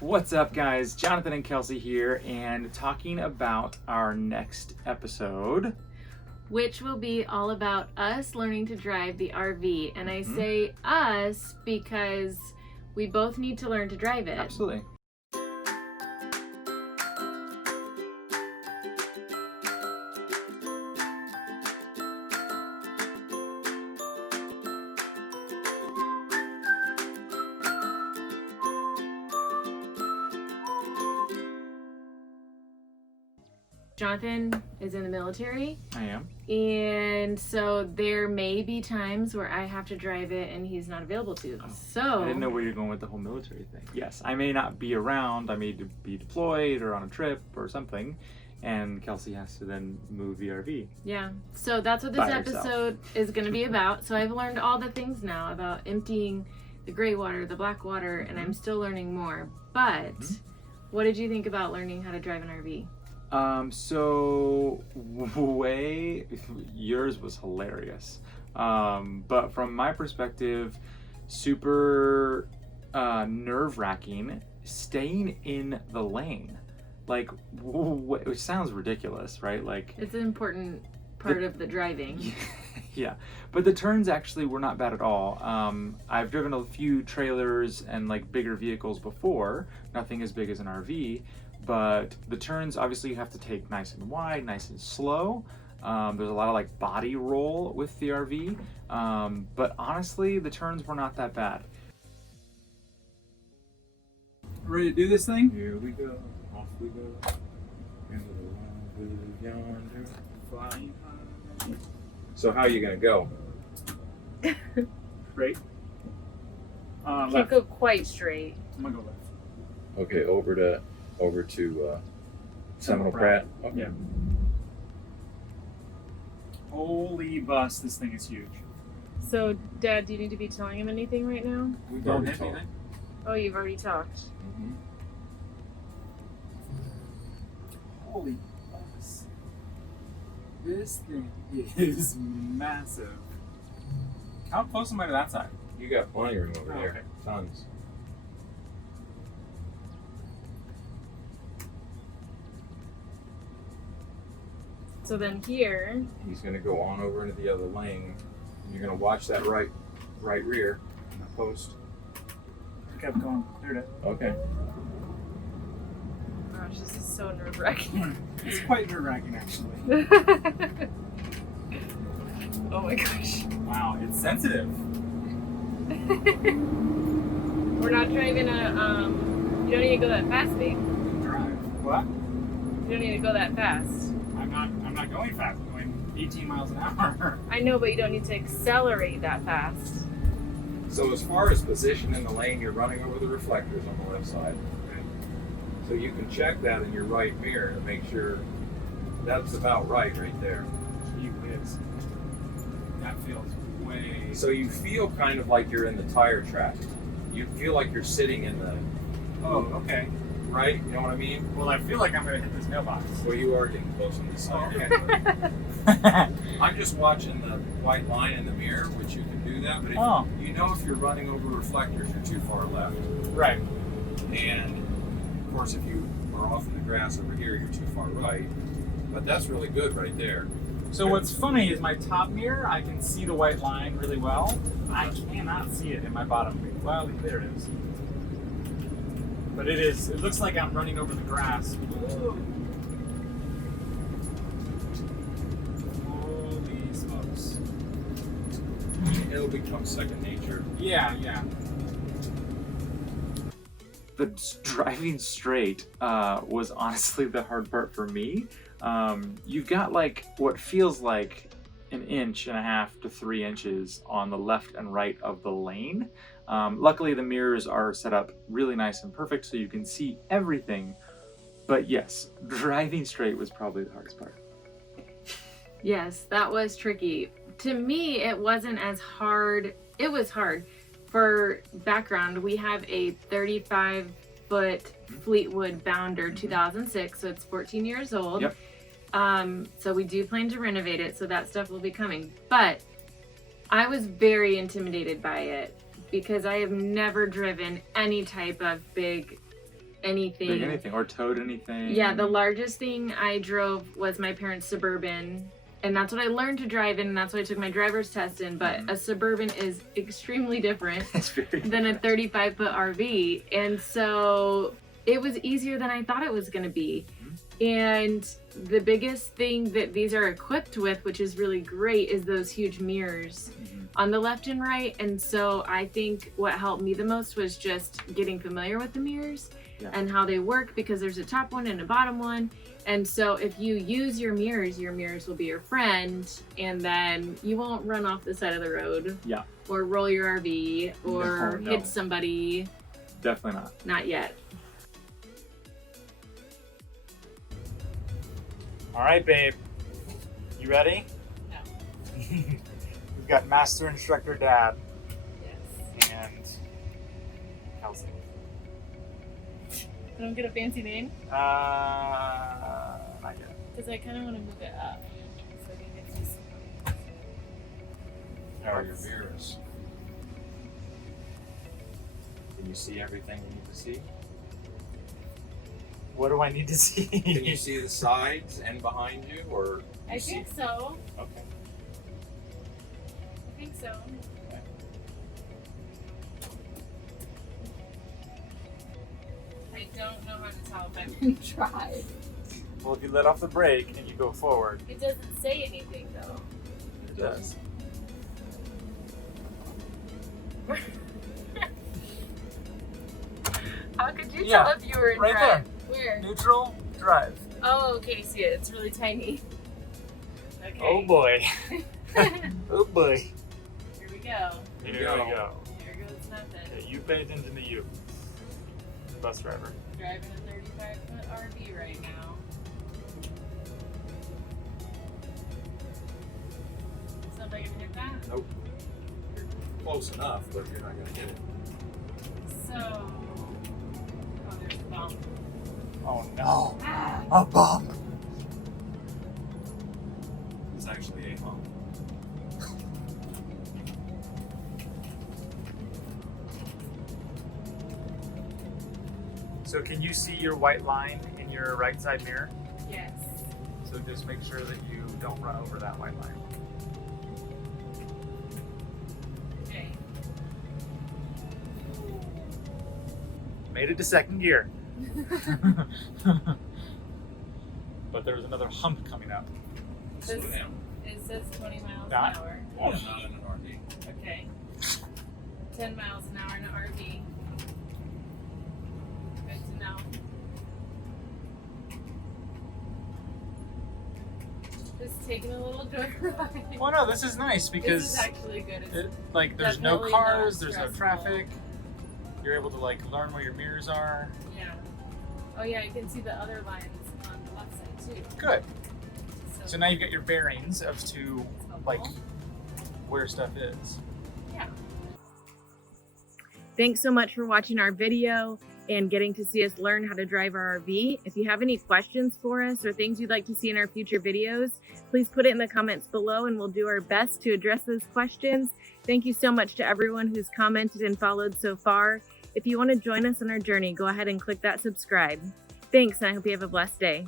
What's up, guys? Jonathan and Kelsey here, and talking about our next episode, which will be all about us learning to drive the RV. And I say us because we both need to learn to drive it. Absolutely. Jonathan is in the military. I am. And so there may be times where I have to drive it and he's not available to. So I didn't know where you're going with the whole military thing. Yes, I may not be around. I may be deployed or on a trip or something, and Kelsey has to then move the RV. Yeah, so that's what this By herself. episode is going to be about. So I've learned all the things now about emptying the gray water, the black water, and I'm still learning more. But what did you think about learning how to drive an RV? So yours was hilarious. But from my perspective, super nerve-wracking staying in the lane. Like, which sounds ridiculous, right? Like, it's an important part of the driving. Yeah, but the turns actually were not bad at all. I've driven a few trailers and like bigger vehicles before, nothing as big as an RV. But the turns, obviously, you have to take nice and wide, nice and slow. There's a lot of like body roll with the RV. But honestly, the turns were not that bad. Ready to do this thing? Here we go, off we go. Into the wild blue yonder, flying high. So how are you gonna go? Straight. Can't Left. go quite straight. I'm gonna go left. Okay, over to Seminole Pratt. Okay. Yeah. Holy bus, this thing is huge. So, Dad, do you need to be telling him anything right now? We've Don't already hit talked. anything? Oh, you've already talked. Mhm. Holy bus. This thing is massive. How close am I to that side? You got plenty of room over Oh, there. okay. Tons. So then here, He's gonna go on over into the other lane. You're gonna watch that right rear on the post. I kept going. Cleared it. Okay. gosh, this is so nerve-wracking. It's quite nerve-wracking, actually. Oh my gosh. Wow, it's sensitive. We're not driving a, you don't need to go that fast, babe. Drive. What? You don't need to go that fast. I'm not going fast. I'm going 18 miles an hour. I know, but you don't need to accelerate that fast. So as far as position in the lane, you're running over the reflectors on the left side. Okay? So you can check that in your right mirror to make sure that's about right there. Gee whiz. That feels way... So you feel kind of like you're in the tire track. You feel like you're sitting in the, Oh, okay. right? You know what I mean? Well, I feel like I'm going to hit this mailbox. Well, you are getting close on this Oh, side. okay. I'm just watching the white line in the mirror, which you can do that, but if Oh. you know if you're running over reflectors, you're too far left. Right. And of course, if you are off in the grass over here, you're too far right. But that's really good right there. So what's funny is my top mirror, I can see the white line really well. I cannot see it in my bottom mirror. Well, there it is. But it looks like I'm running over the grass. Whoa. Holy smokes. It'll become second nature. Yeah. The driving straight was honestly the hard part for me. You've got like what feels like 1.5 inches to 3 inches on the left and right of the lane. Luckily, the mirrors are set up really nice and perfect so you can see everything. But yes, driving straight was probably the hardest part. Yes, that was tricky. To me, it wasn't as hard. It was hard. For background, we have a 35-foot Fleetwood Bounder 2006, so it's 14 years old. Yep. So we do plan to renovate it, so that stuff will be coming. But I was very intimidated by it because I have never driven any type of big anything. Big anything or towed anything. Yeah, the largest thing I drove was my parents' Suburban, and that's what I learned to drive in, and that's what I took my driver's test in. But a Suburban is extremely different It's very than a different. 35-foot RV, and so it was easier than I thought it was going to be. And the biggest thing that these are equipped with, which is really great, is those huge mirrors on the left and right. And so I think what helped me the most was just getting familiar with the mirrors and how they work, because there's a top one and a bottom one. And so if you use your mirrors will be your friend, and then you won't run off the side of the road or roll your RV or No. hit somebody. Definitely not. Not yet. All right, babe. You ready? No. We've got Master Instructor Dad Yes. and Kelsey. I don't get a fancy name Not yet. because I kind of want to move it up. So I think it's just... How are your mirrors? Can you see everything you need to see? What do I need to see? Can you see the sides and behind you, or I you see? think so. Okay. I think so. I don't know how to tell if I can drive. Well, if you let off the brake and you go forward, It doesn't say anything though. it does. How could you Yeah, tell if you were in right drive? Where? Neutral, drive. Oh, okay. See it. It's really tiny. Okay. Oh boy. Oh boy. Here we go. Here we Go. go. Here goes nothing. Okay, you pay attention to you. Bus driver. Driving a 35-foot RV right now. Somebody gonna hit that? Nope. You're close enough, but you're not going to get it. So, oh, there's a bump. Oh no. Ah. A bump. It's actually a hump. So can you see your white line in your right side mirror? Yes. So just make sure that you don't run over that white line. Okay. Made it to second gear. But there's another hump coming up. Slow This- down. It says 20 miles Not- an hour. Yeah, not in an RV. Okay. 10 miles an hour in an RV. Good to know. Just taking a little joyride. Well, no, this is nice This because is actually good. It's there's no definitely cars, not there's no stressful. traffic. You're able to learn where your mirrors are. Yeah. Oh yeah, I can see the other lines on the left side too. Good. So now you've got your bearings as to like where stuff is. yeah. Thanks so much for watching our video and getting to see us learn how to drive our RV. If you have any questions for us or things you'd like to see in our future videos, please put it in the comments below and we'll do our best to address those questions. Thank you so much to everyone who's commented and followed so far. If you want to join us on our journey, go ahead and click that subscribe. Thanks, and I hope you have a blessed day.